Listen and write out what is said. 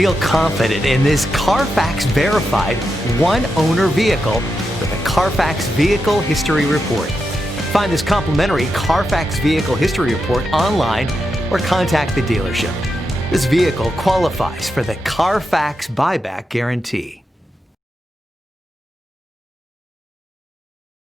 Feel confident in this Carfax verified one-owner vehicle with a Carfax Vehicle History Report. Find this complimentary Carfax Vehicle History Report online or contact the dealership. This vehicle qualifies for the Carfax Buyback Guarantee.